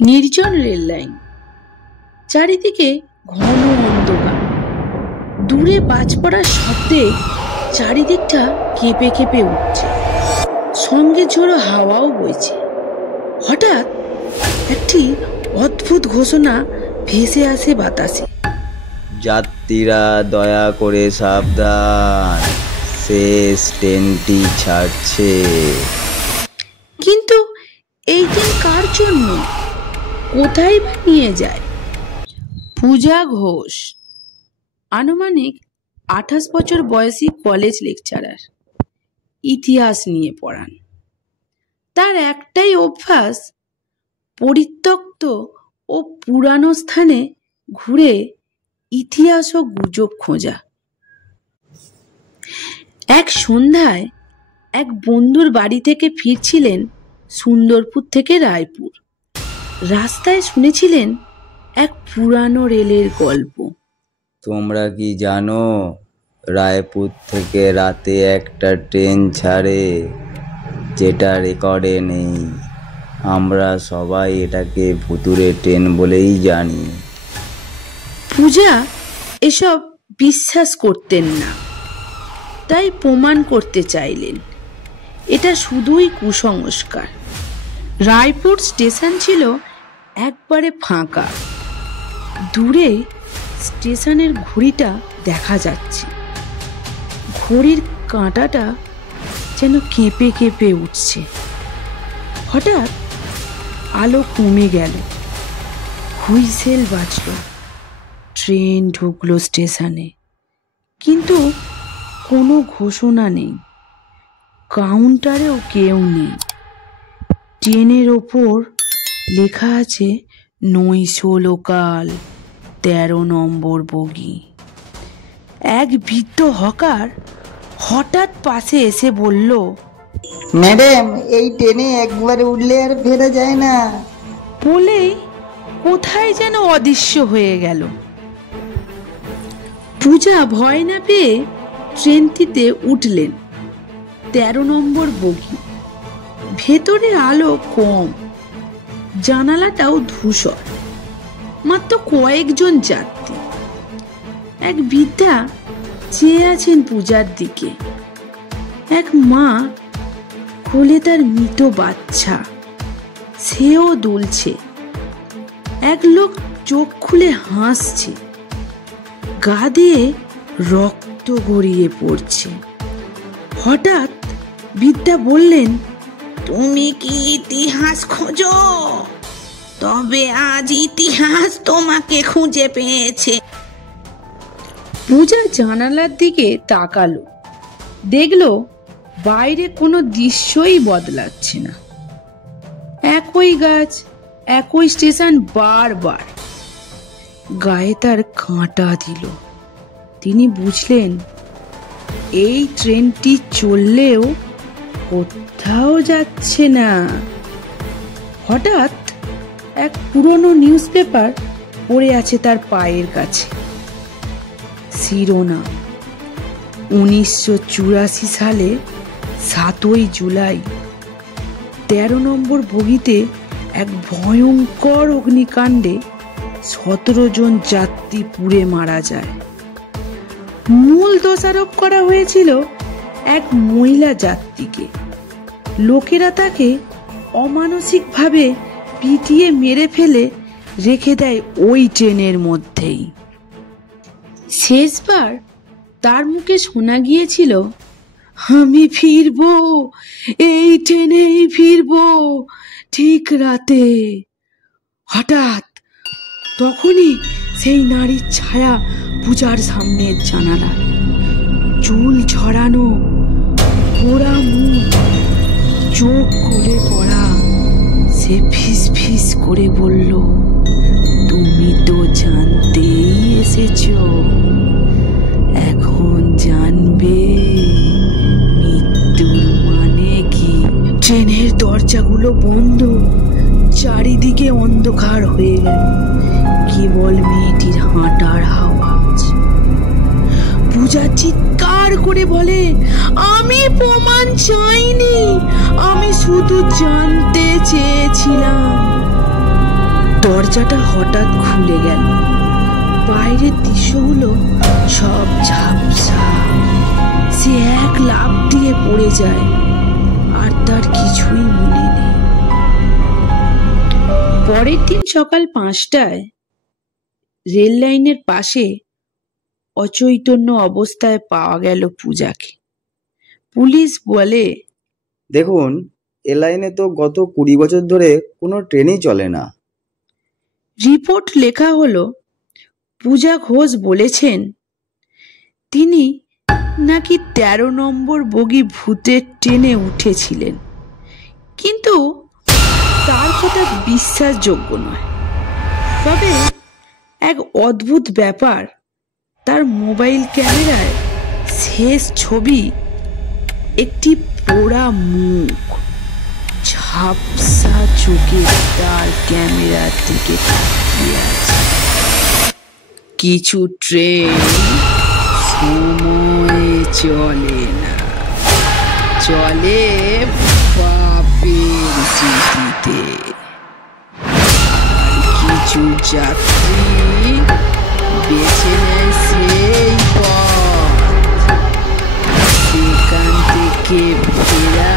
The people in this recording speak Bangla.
নির্জন রেল লাইন, চারিদিকে ঘন অন্ধকার। দূরে বাজ পড়ার শব্দে চারিদিকটা কেঁপে কেঁপে উঠছে, সঙ্গে ঝোড়ো হাওয়াও বইছে। হঠাৎ একটি অদ্ভুত ঘোষণা ভেসে আসে বাতাসে, যাত্রীরা দয়া করে সাবধান, শেষ ট্রেনটি ছাড়ছে। কিন্তু এই ট্রেন কার জন্য, কোথায় বা নিয়ে যায়? পূজা ঘোষ আনুমানিক 28 বছর বয়সী কলেজ লেকচারার, ইতিহাস নিয়ে পড়ান। তার একটাই অভ্যাস, পরিত্যক্ত ও পুরানো স্থানে ঘুরে ইতিহাস ও গুজব খোঁজা। এক সন্ধ্যায় এক বন্ধুর বাড়ি থেকে ফিরছিলেন সুন্দরপুর থেকে রায়পুর। রাস্তায় শুনেছিলেন এক পুরানো রেলের গল্প। তোমরা কি জানো, রায়পুর থেকে রাতে একটা ট্রেন ছাড়ে, যেটা রেকর্ডে নেই। আমরা সবাই এটাকে ভুতুরে ট্রেন বলেই জানি। পূজা এসব বিশ্বাস করতেন না, তাই প্রমাণ করতে চাইলেন এটা শুধুই কুসংস্কার। রায়পুর স্টেশন ছিল একবারে ফাঁকা। দূরে স্টেশনের ঘড়িটা দেখা যাচ্ছে, ঘড়ির কাঁটাটা যেন কেঁপে কেঁপে উঠছে। হঠাৎ আলো কমে গেল, হুইসেল বাজল, ট্রেন ঢুকলো স্টেশনে। কিন্তু কোনো ঘোষণা নেই, কাউন্টারেও কেউ নেই। ট্রেনের ওপর লেখা আছে 900 লোকাল, 13 নম্বর বগি। এক বৃদ্ধ হকার হঠাৎ পাশে এসে বলল, ম্যাডাম, এই ট্রেনে একবার উঠলে আর ফেরা যায় না। বলেই কোথায় যেন অদৃশ্য হয়ে গেল। পূজা ভয় না পেয়ে ট্রেনটিতে উঠলেন। 13 নম্বর বগি। ভেতরে আলো কম, জানালাটাও ধূসর, মাত্র কয়েকজন যাত্রী। এক বৃদ্ধা চেয়ে আছেন পূজার দিকে। এক মা কোলে তার মৃত বাচ্চা, সেও দুলছে। এক লোক চোখ খুলে হাসছে, গা দিয়ে রক্ত গড়িয়ে পড়ছে। হঠাৎ বৃদ্ধা বললেন, তুমি কি ইতিহাস খোঁজো? তবে আজ ইতিহাস তোমাকে খুঁজে পেয়েছে। পূজা জানালার দিকে তাকালো, দেখলো বাইরে কোনো দৃশ্যই বদলাচ্ছে না। একই গাছ, একই স্টেশন, বারবার। গায়ে তার কাঁটা দিল। তিনি বুঝলেন এই ট্রেনটি চললেও কোথাও যাচ্ছে না। হঠাৎ এক পুরনো নিউজ পেপার পড়ে আছে তার পায়ের কাছে। শিরোনাম, 1984 সালে 7ই জুলাই 13 নম্বর বগিতে এক ভয়ঙ্কর অগ্নিকাণ্ডে 17 জন যাত্রী পুড়ে মারা যায়। মূল দোষারোপ করা হয়েছিল এক মহিলা যাত্রীকে। লোকেরা তাকে অমানসিকভাবে পিটিয়ে মেরে ফেলে রেখে দেয় ওই ট্রেনের মধ্যেই। শেষবার তার মুখে শোনা গিয়েছিল, আমি ফিরবো, এই ট্রেনেই ফিরবো, ঠিক রাতে। হঠাৎ তখনই সেই নারীর ছায়া পূজার সামনের জানালায়, চুল ঝরানো, পোড়া মুখ, চোখ গলে পড়া। সে ফিস ফিস করে বলল, তুমি তো জানতেই এসেছো, এখন জানবে মৃত্যুর মানে কি। ট্রেনের দরজাগুলো বন্ধ, চারিদিকে অন্ধকার হয়ে গেল, কেবল মেয়েটির হাঁটার আওয়াজ। পূজা চিৎকার করে বলে, আমি প্রমাণ চাইনি, আমি শুধু জানতে চেয়েছিলাম। দরজাটা হঠাৎ খুলে গেল। বাইরের দৃশ্যগুলো সব ঝাপসা। সে এক লাফ দিয়ে পড়ে যায়, আর তার কিছুই মনে নেই। পরের দিন সকাল 5টায় রেল লাইনের পাশে অচৈতন্য অবস্থায় পাওয়া গেল পূজাকে। পুলিশ বলে, দেখুন, এ লাইনে তো গত 20 বছর ধরে কোনো ট্রেনই চলে না। রিপোর্ট লেখা হলো, পূজা ঘোষ বলেছেন তিনি নাকি 13 নম্বর বগি ভূতের ট্রেনে উঠেছিলেন, কিন্তু তার কথা বিশ্বাসযোগ্য নয়। তবে এক অদ্ভুত ব্যাপার, তার মোবাইল ক্যামেরায় শেষ ছবি একটি পোড়া মুখ ঝাপসা চোখে তার ক্যামেরার দিকে তাকিয়ে আছে। কিছু ট্রেন সময়ে চলে না, চলে পাপের স্মৃতিতে। আর কিছু যাত্রী বেছে নেয় সেই পথ, সেখান থেকে ফেরা